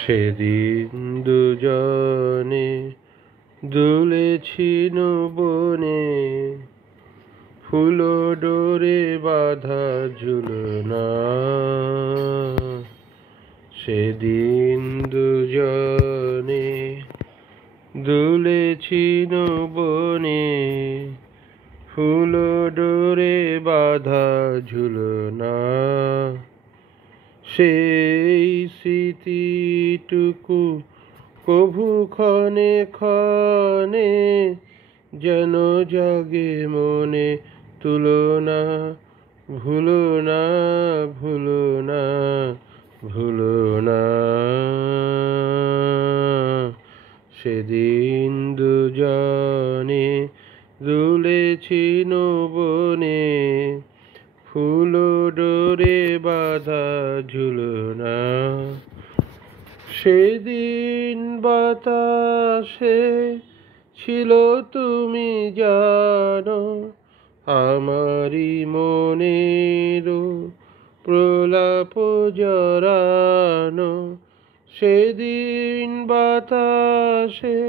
সেদিন দুজনে দুলেছি বনে, ফুল ডোরে বাঁধা ঝুলনা। সেদিন দুজনে দুলেছি বনে, ফুল ডোরে বাঁধা ঝুলনা। সেই স্মৃতিটুকু কভু ক্ষণে ক্ষণে যেন জাগে মনে, তুলনা ভুলো না, ভুলো না, ভুলো না। সেদিন দুজনে দুলেছি বনে, ফুল ডোরে বাঁধা ঝুলনা। সেদিন বাতাসে ছিল তুমি জানো, আমারি মনের প্রলাপ জড়ানো। সেদিন বাতাসে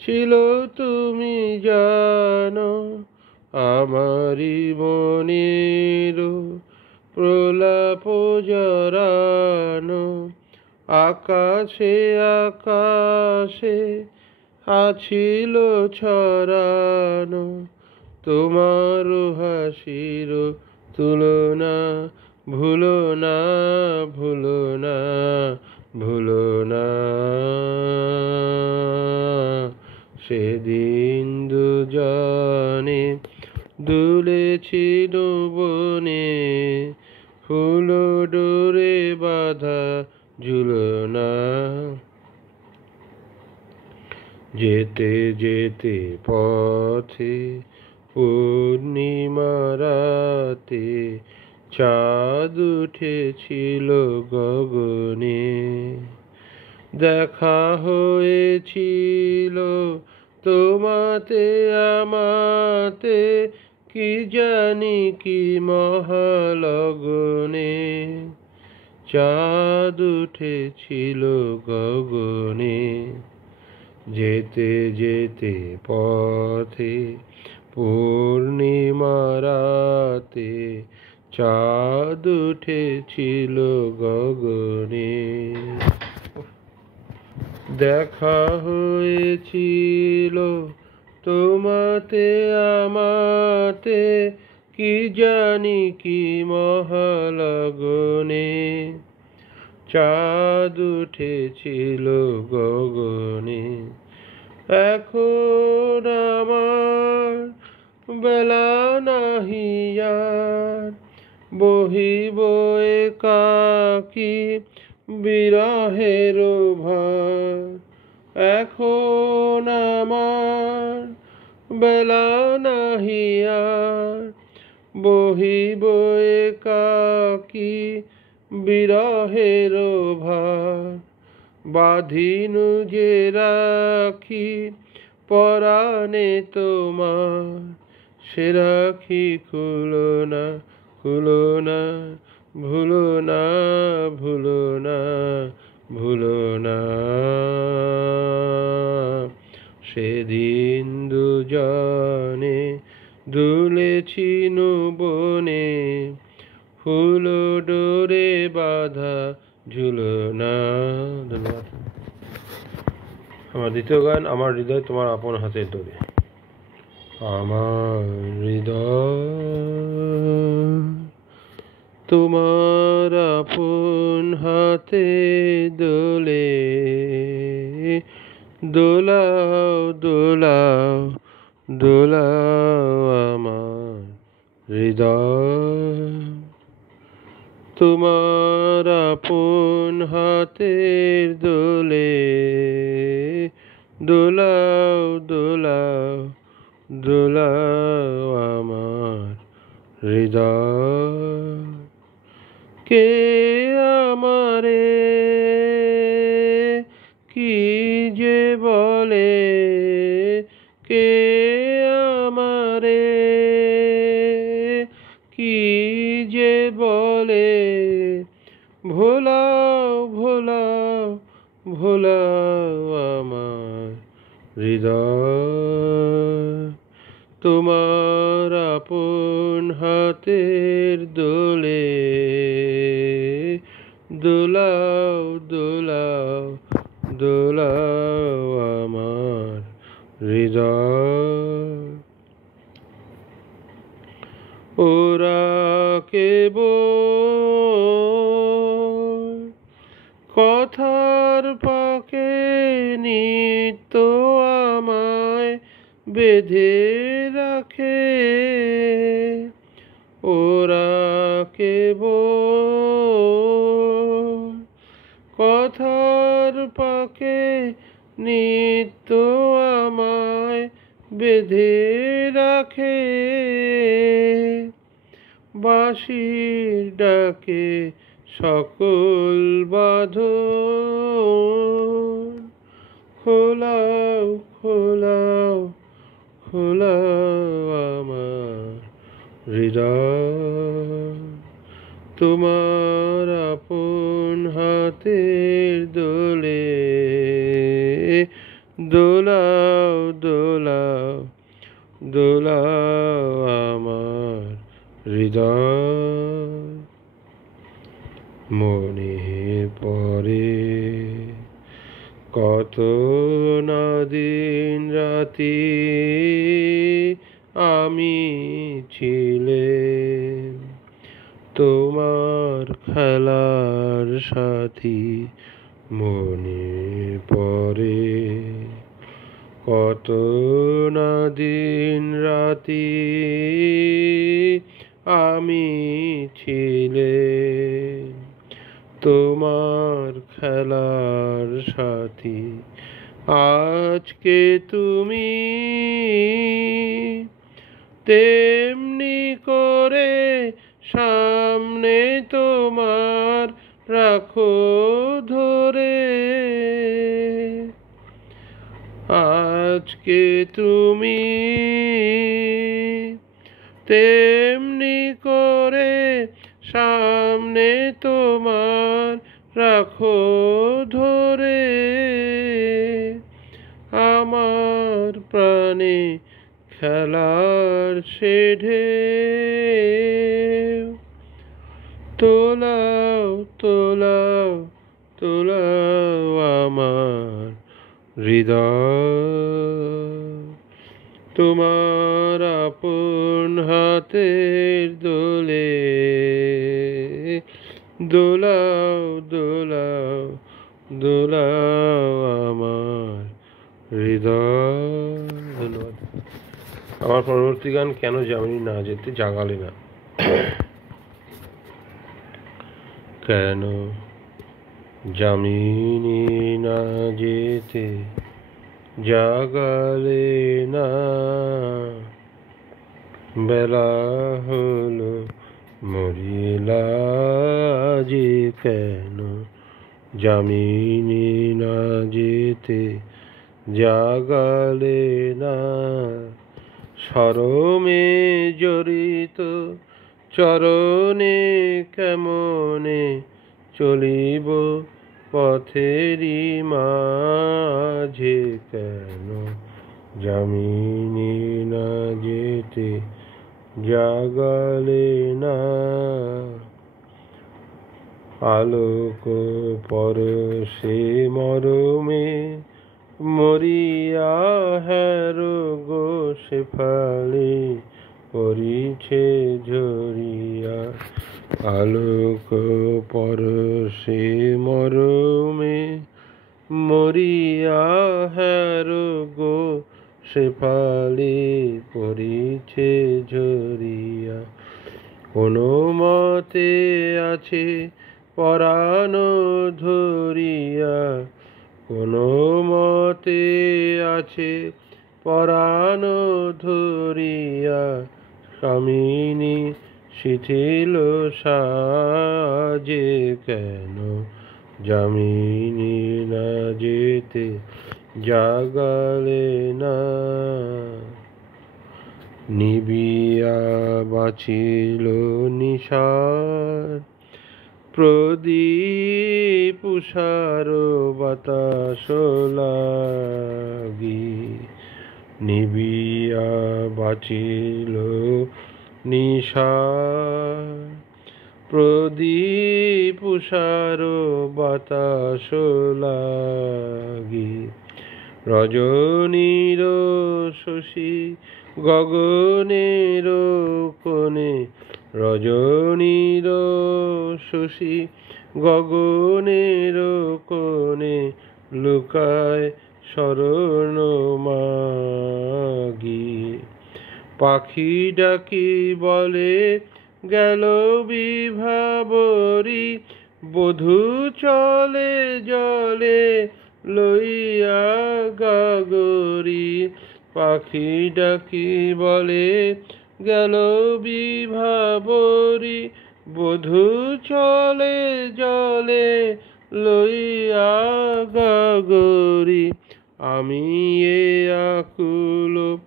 ছিল তুমি জানো, আমারি মনের প্রলাপ জড়ানো। আকাশে আকাশে আছিল ছড়ানো, তোমার হাসির তুলনা। ভুলো না, ভুলো না, ভুলো না। সেদিন দুজনে দুলেছি বনে, ফুল ডোরে বাঁধা ঝুলনা। যেতে যেতে পথে পূর্ণিমা রাতে, চাঁদ উঠেছিল গগনে। দেখা হয়েছিল তোমাতে আমাতে, কি জানি কি মহালগনে। চাঁদ উঠেছিল গগনে। যেতে যেতে পথে পূর্ণিমা রাতে, চাঁদ উঠেছিল গগনে। দেখা হয়েছিল তোমাতে আমাতে, কি জানি কি মহালগনে। চাঁদ উঠেছিল গগনে। এখন আমার বেলা নাহি আর, বহিব একাকী বিরহের ভার। এখন আমার বেলা নাহি আর, বহিব একাকী বিরহের ভার। বাঁধিনু যে রাখি পরাণে তোমার, সে রাখি খুলো না, খুলো না, ভুলো না, ভুলো না, ভুলো না। সেদিন দুজনে দুলেছি বনে, ফুল ডোরে বাঁধা ঝুলনা। ধন্যবাদ। আমার দ্বিতীয় গান, আমার হৃদয় তোমার আপন হাতের দোলে। আমার হৃদয় তোমার আপন হাতে দোলে, দোলাও দোলাও দোলাও আমার হৃদয়। তোমার আপন হাতের দোলে, দোলাও দোলাও দোলাও আমার হৃদয়। কে আমারে কি যে বলে, কে আমারে কি যে বলে, ভোলাও ভোলাও ভোলাও আমার হৃদয়। তোমার আপন হাতের দোলে দোলাও দোলাও দোলাও আমার হৃদয়। ওরা কেবল কথার পাকে নিত্য আমায় বেঁধে রাখে। ওরা কেবল কথার পাকে নিত্য আমায় বেঁধে রাখে। বাঁশির ডাকে সকল বাঁধন খোলাও খোলাও খোলাও আমার হৃদয়। তোমার আপন হাতের দোলে দোলাও দোলাও দোলাও আমার হৃদয়। মনে পড়ে কত না দিন রাতি আমি ছিলেম তোমার খেলার সাথী। মনে পড়ে কত না দিন রাতি আমি ছিলেম তোমার খেলার সাথী। আজকে তুমি তেমনি করে সামনে তোমার রাখো ধরে। আজকে তুমি তেমনি করে সামনে তোমার রাখো ধরে। আমার প্রাণে খেলার সে ঢেউ তোলাও তোলাও তোলাও আমার হৃদয়। তোমার আপন হাতের দোলে দোলাও দোলাও দোলাও আমার হৃদয়। ধন্যবাদ। আমার পরবর্তী গান কেন যামিনী না যেতে জাগালে না। কেন যামিনী না যেতে জাগালে না। বেলা হলো মরিলা যে কেন যামিনী না যেতে জাগালে না। শরমে জড়িত চরণে কেমনে চলিব পথেরি মাঝে। কেন যামিনী না যেতে জাগালে না। আলোক পরশে মরমে মরিয়া হেরো গো শেফালি পরিছে ঝরিয়া। আলোক পরশে মরমে মরিয়া হেরো গো শেফালি পরিছে ঝরিয়া। কোনো মতে আছে পরাণ ধরিয়া। কোনো মতে আছে পরাণ ধরিয়া। কামিনী শিথিল সাজে কেন যামিনী না যেতে জাগালে না। নিবিয়া বাঁচিল নিশার প্রদীপ উষার বাতাস লাগি নিবিয়া বাঁচিল নিশা প্রদীপ উষার বাতাস লাগি রজনীর শশী গগনের কোণে রজনীর শশী গগনের কোণে লুকায় শরণ মাগি পাখি ডাকি বলে গেল বিভাবরী বধূ চলে জলে লইয়া গাগরি পাখি ডাকি বলে গেল বিভাবরী বধূ চলে জলে লইয়া গাগরি আমি এ আকুল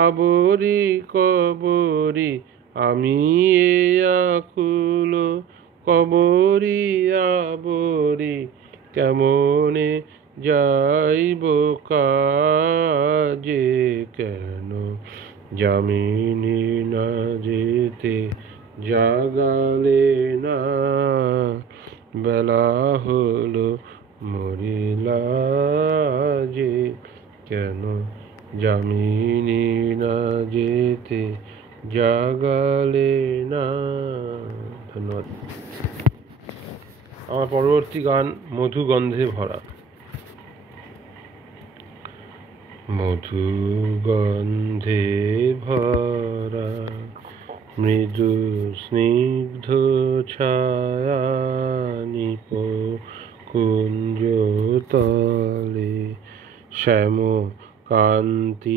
আবরি কবরি আমি এ আকুল কবরি আবরি কেমনে যাইব কাজে কেন যামিনী না যেতে জাগালে না বেলা হলো মরিলা যে কেন যামিনী না যেতে জাগালে না। ধন্যবাদ। আমার পরবর্তী গান মধুগন্ধে ভরা। মধুগন্ধে ভরা মৃদু স্নিগ্ধ ছায়া নিপ কুঞ্জ তলে শ্যাম কান্তিময়ী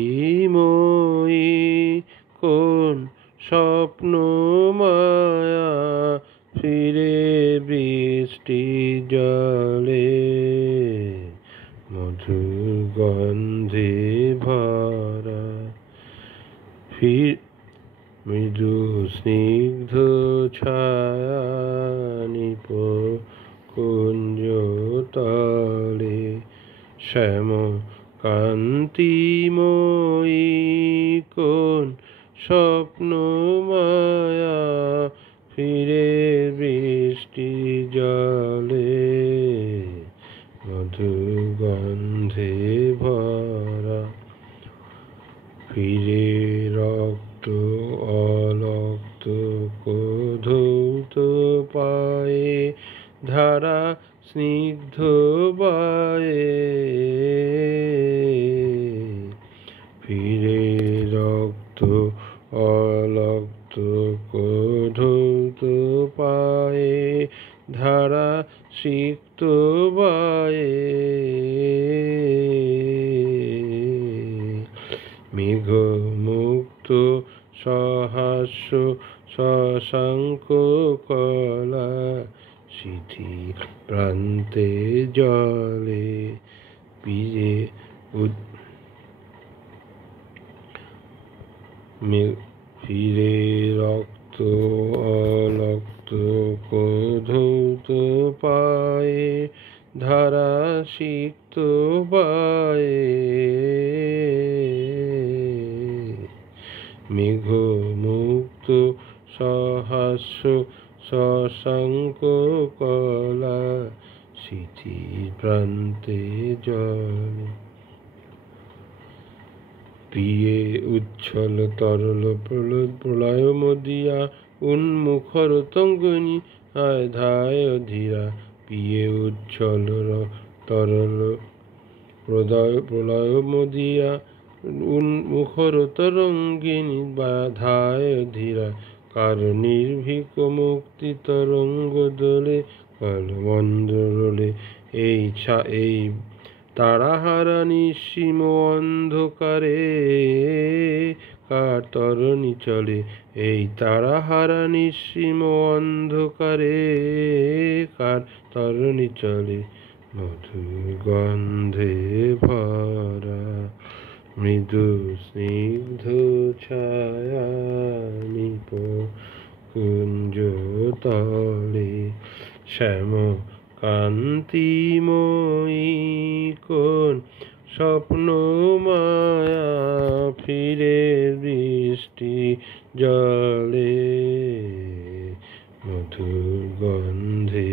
কোন স্বপ্ন মায়া ফিরে বৃষ্টি জলে মধুগন্ধে ভরা মৃদু স্নিগ্ধ ছায়া নিপ কুঞ্জ তলে শ্যাম কান্তিময়ী কোন স্বপ্ন মায়া ফিরে বৃষ্টি জলে মধুগন্ধে ভরা ফিরে রক্ত অলক্ত কোধৌত পায়ে ধারা স্নিগ্ধ বায়ে ফিরে রক্ত অলক্ত কোধৌত পায়ে ধারা সিক্ত বায়ে মেঘ মুক্ত সহাস্য শশাঙ্ক কলা সিথি প্রান্তে জলে পিজে ফিরে রক্ত অলক্ত কোধৌত পায়ে ধারা সিক্ত বায়ে মেঘ মুক্ত সহাস্য শশাঙ্ক কলা সিথি প্রান্তে জলে প্রিয়ে উচ্ছল তরল প্রলয় মদিয়া উন্মুখর তঙ্গনি হায় ধায় ধীরা প্রিয়ে উচ্ছল তরল প্রলয় মদিয়া উন্মুখর তরঙ্গিনী বাধায় ধীরা কার নির্ভীক মুক্তি তরঙ্গ দোলে কাল মন্দ্রলে এই তারাহারা নিঃসীম অন্ধকারে কার তরণী চলে এই তারাহারা নিঃসীম অন্ধকারে কার তরণী চলে মধুগন্ধে ভরা মৃদু স্নিগ্ধ ছায়া নিপ কুঞ্জ তলে শ্যাম কান্তিময়ী কোন স্বপ্ন মায়া ফিরে বৃষ্টি জলে মধুর গন্ধে